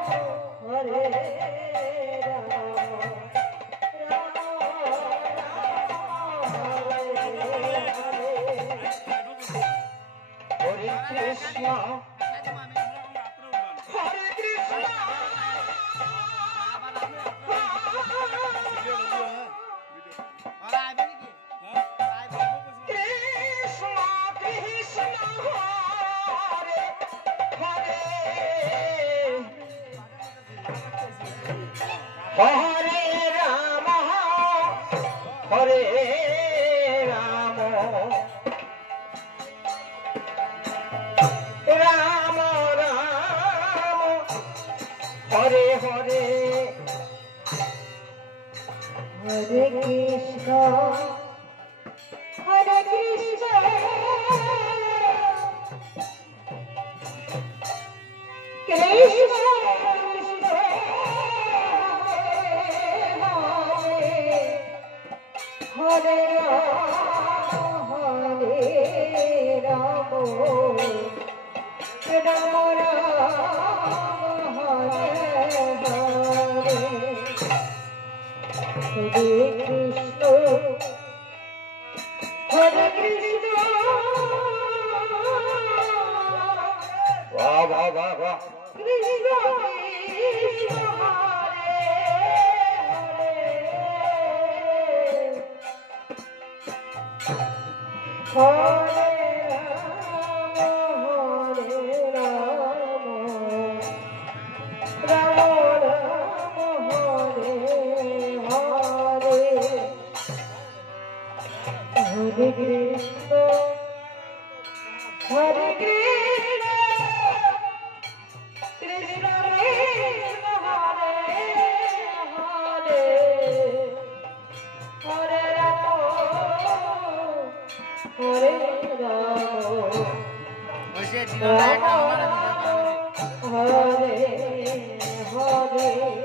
Hare Krishna, Hare Krishna, Hare Rama, Hare Rama, Rama Rama, Hare Hare, Hare Krishna, Hare Krishna, Krishna Krishna, Hare Rama, Hare Rama, Rama Rama, Hare Hare, Hare Krishna, Hare Krishna. Wow, wow, wow, wow. Krishna Krishna, Hare Hare, Hare Hare Krishna, Hare Krishna, Krishna Krishna, Hare Hare, Hare Rama, Hare Rama, Rama Rama, Hare Hare.